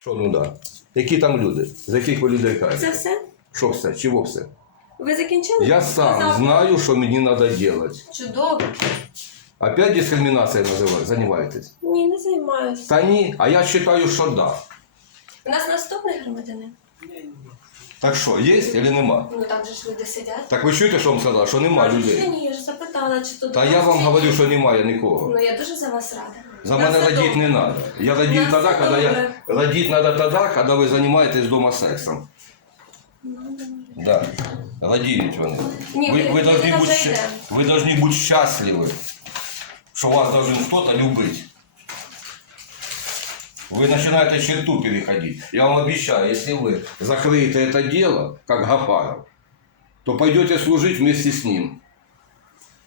Що ну да? Які там люди? За яких ви людей Це все? Що все? Чого все? Ви закінчили? Я сам Завтра. знаю, що мені треба робити. Чудово. Опять дискримінація називає, займаєтесь? Ні, не займаюся. Та ні, а я вважаю, що да. У нас наступний громадянин. Так що, є чи нема? Ну там же ж люди сидять. Так ви чуєте, що вам сказав, що нема Кажуть, що людей? ні, я ж запитала, чи тут. Та я вам говорю, що немає нікого. Ну я дуже за вас рада. За мене все родить не надо. Я родить На тогда, когда я... Родить надо тогда, когда вы занимаетесь дома сексом. Да. Родить вони. Ні, Ви, ви- должны бути, щ- ви должны бути щасливі, що вас должен хто-то любить. Вы начинаете черту переходить. Я вам обещаю, если вы закроете это дело, как Гафаров, то пойдете служить вместе с ним.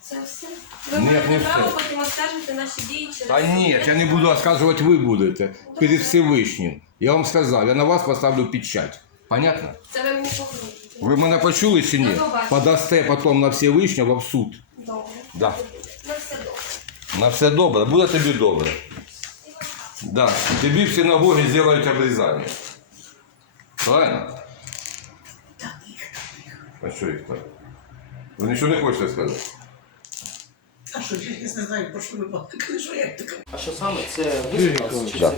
Це все. Ви Ні, маєте не право все. потім оскаржити наші дії через. Та нет, я не буду рассказывать, вы будете перед Всевышним. Я вам сказал, я на вас поставлю печать. Понятно? Це ви мені погрожуєте. Ви мене почули чи ні? До побачення. Подасте потім на Всевишнього в суд. Добре. Да. На все добре. На все добре, буде тобі добре. Да. Тобі в синагогі зроблять обрізання. Правильно? А що їх так? Ви нічого не хочете сказати? А що, я не знаю, про що ви балакали, що я така. А що саме? Це ви чи Да. це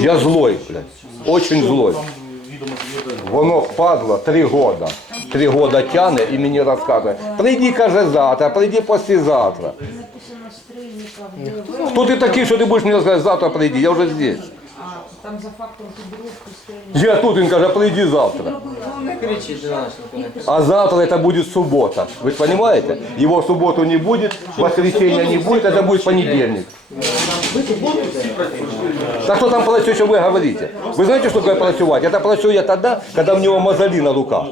ви? Я злой, блядь. Очень злой. Воно падло три года. Три года тяне і мені розказує. Прийди, каже, завтра, прийди стрельников. Хто ти такий, що ти будеш мені розказати, завтра прийди, я вже здесь. А, там за фактом заберовки стрельников. Я тут, він каже, прийди завтра. Не кричіть, не знаю, що таке. А завтра это будет суббота. Вы понимаете? Его в субботу не будет, воскресенья не будет, это будет понедельник. Так кто там працює, что вы говорите? Вы знаете, что такое працювать? Это працює тогда, когда в него мозоли на руках.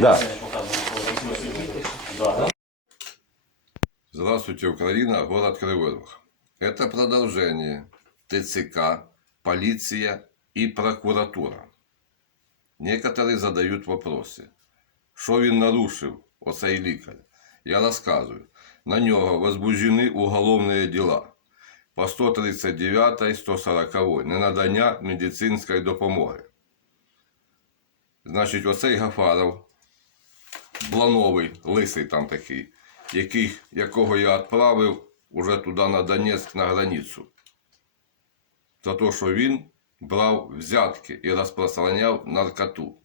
Да. Здравствуйте, Украина, город Кривой Рог. Это продолжение ТЦК, полиция и прокуратура. Некоторые задают вопросы. Що він нарушив, оцей лікар? Я розказую. На нього возбуждені уголовні діла по 139 140 ненадання медицинської допомоги. Значить, оцей Гафаров, Блановий, лисий там такий, який, якого я відправив уже туди на Донецьк на границю. За те, що він брав взятки і розпространяв наркоту.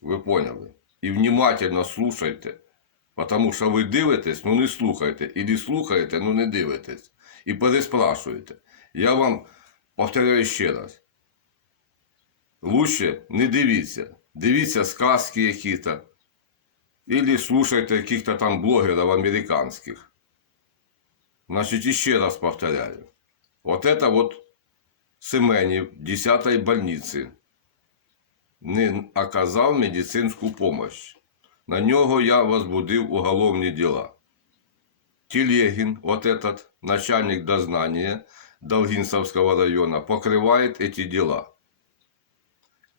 Ви поняли? І внимательно слушайте, тому що ви дивитесь, ну не слухайте. І не слухаєте, ну не дивитесь. І переспрашуєте. Я вам повторяю ще раз. Лучше не дивіться. Дивіться сказки які-то. Или слушайте каких-то там блогеров американских. Значит, еще раз повторяю. Вот это вот Семенів 10-й больниці не оказав медицинську помощь. На нього я возбудив уголовні дела. Телегин, вот этот начальник дознания Долгинцевского района, покрывает эти дела.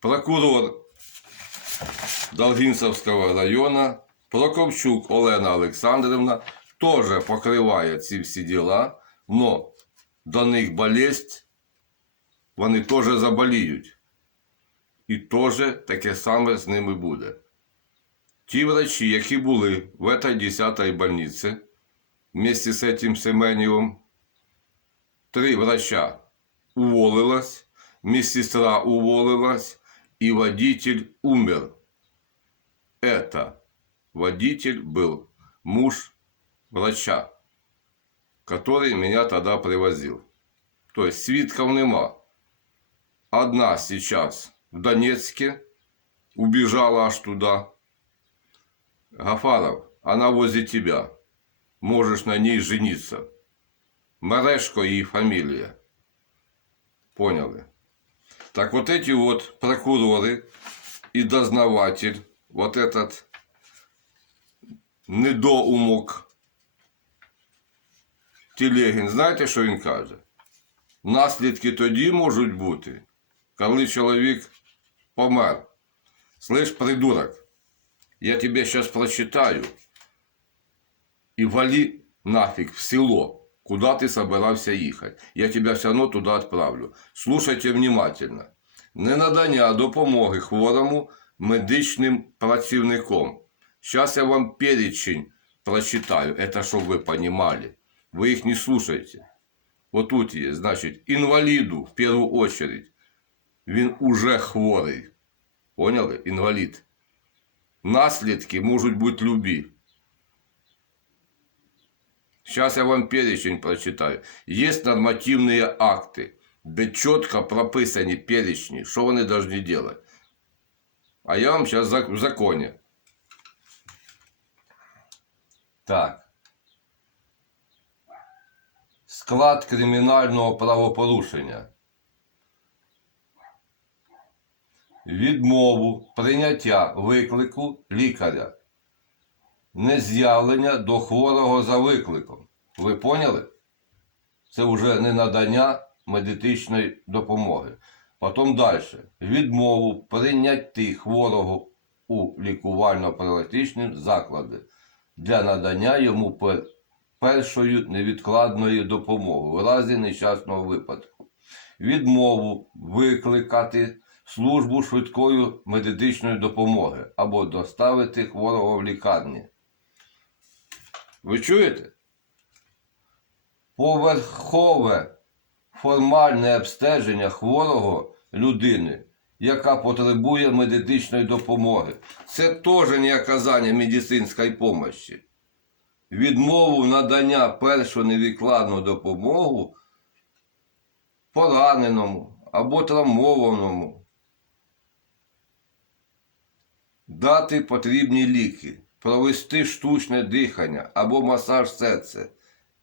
Прокурор Долгинцевского района Прокопчук Олена Олександрівна теж покриває ці всі діла, но до них болезнь, вони теж заболіють. І теж таке саме з ними буде. Ті врачі, які були в этой 10-й больниці, вместе з этим Семенівом, три врача уволилось, медсестра уволилась, и водитель умер. Это водитель был муж врача, который меня тогда привозил. То есть свидков нема. Одна сейчас в Донецке убежала аж туда. Гафаров, она возле тебя. Можешь на ней жениться. Мерешко її фамилия. Поняли? Так вот эти вот прокуроры и дознаватель, вот этот недоумок Телегін, знаєте, що він каже? Наслідки тоді можуть бути, коли чоловік помер. Слышь, придурок, я тебе сейчас прочитаю и вали нафиг в село, куда ты собирался ехать. Я тебя все равно туда отправлю. Слушайте внимательно. Ненадання допомоги хворому медичним працівником. Сейчас я вам перечень прочитаю. Это чтобы вы понимали. Вы их не слушаете. Вот тут є, значить, інваліду в першу очередь. Він уже хворий. Поняли? Інвалід. Наслідки можуть бути любі. Сейчас я вам перечень прочитаю. Есть нормативные акты, де чітко прописані перечні, що вони повинні делать. А я вам сейчас в законі. Так. Склад кримінального правопорушення. Відмову прийняття виклику лікаря. Нез'явлення до хворого за викликом. Ви поняли? Це вже не надання медичної допомоги. Потім далі. Відмову прийняти хворого у лікувально-профілактичні заклади для надання йому пер- першої невідкладної допомоги в разі нещасного випадку. Відмову викликати службу швидкої медичної допомоги або доставити хворого в лікарні. Ви чуєте? Поверхове формальне обстеження хворого людини, яка потребує медичної допомоги. Це теж не оказання медицинської допомоги. Відмову надання першої невідкладної допомоги пораненому або травмованому. Дати потрібні ліки, провести штучне дихання або масаж серця,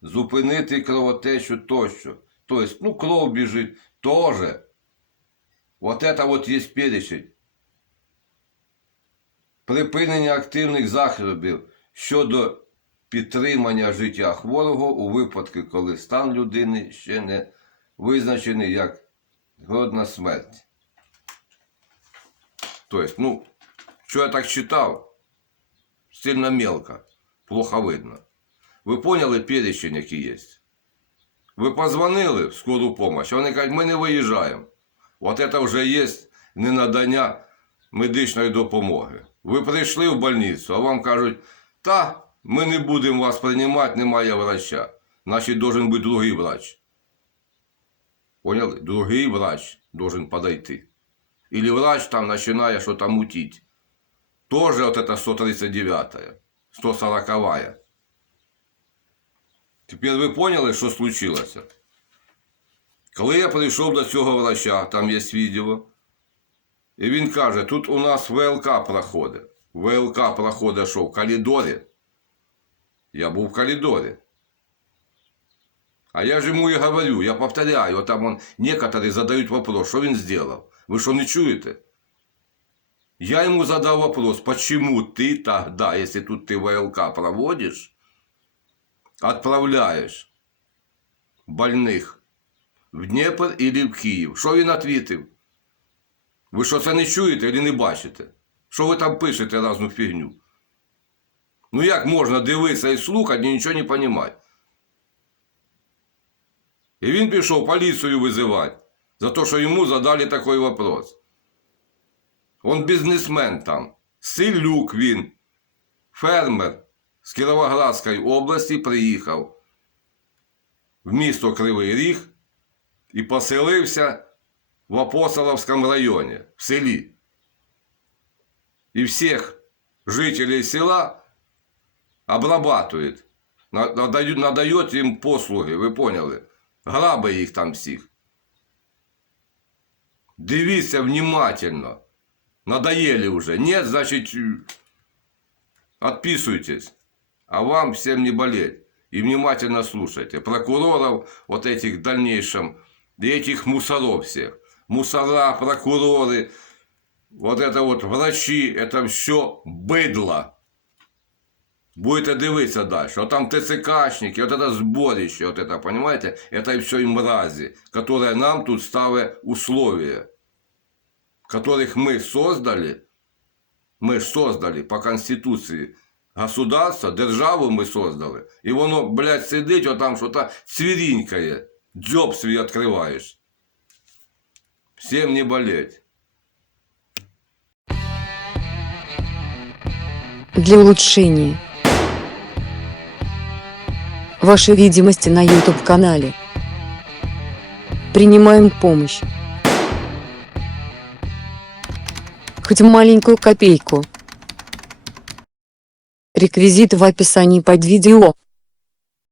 зупинити кровотечу тощо. Тобто, ну, кров біжить теж. Вот это вот є перечень. Припинення активних заходів щодо підтримання життя хворого у випадку, коли стан людини ще не визначений як годна смерть. Тобто, ну, що я так читав, сильно мелко, плохо видно. Ви поняли перечень, який є? Ви позвонили в скору помощь, вони кажуть, ми не виїжджаємо. От це вже є ненадання медичної допомоги. Ви прийшли в больницю, а вам кажуть, та ми не будемо вас приймати, немає врача. Значить, должен бути другий врач. Поняли? Другий врач должен подойти. Или врач там починає що там мутить. Тоже вот это 139-я, 140-я. Тепер ви поняли, що случилося? Коли я прийшов до цього врача, там є відео, і він каже, тут у нас ВЛК проходить. ВЛК проходить що, в коридорі? Я був в коридорі. А я ж йому і говорю, я повторяю, от там он, некоторые задают вопрос, що він зробив? Ви що не чуєте? Я ему задал вопрос, почему ты тогда, если тут ты ВЛК проводишь, отправляешь больных в Дніпр или в Київ? Що він відповів? Ви що це не чуєте чи не бачите? Що ви там пишете разну фігню? Ну як можна дивитися і слухати і нічого не розуміти? І він пішов поліцію визивати за те, що йому задали такий вопрос. Он бізнесмен там. Силюк він, фермер з Кіровоградської області приїхав в місто Кривий Ріг і поселився в Апостоловському районі, в селі. І всіх жителей села обрабатує, надає, надає їм послуги, ви поняли? Грабе їх там всіх. Дивіться внимательно. Надоели уже. Нет, значит, отписывайтесь. А вам всем не болеть. И внимательно слушайте. Прокуроров вот этих в дальнейшем, и этих мусоров всех. Мусора, прокуроры, вот это вот врачи, это все быдло. Будете дивитися далі. От там ТЦКшники, вот это сборище, вот это, понимаете, это все и мрази, которые нам тут ставят условия которых мы создали, мы ж создали по Конституции Государство, державу ми создали. І воно, блядь, сидить, отам що та цвірінькає. Дзьоб свій відкриваєш. Всім не болеть. Для улучшения вашей видимости на YouTube-канале принимаем помощь. Хоть маленькую копейку. Реквизиты в описании под видео.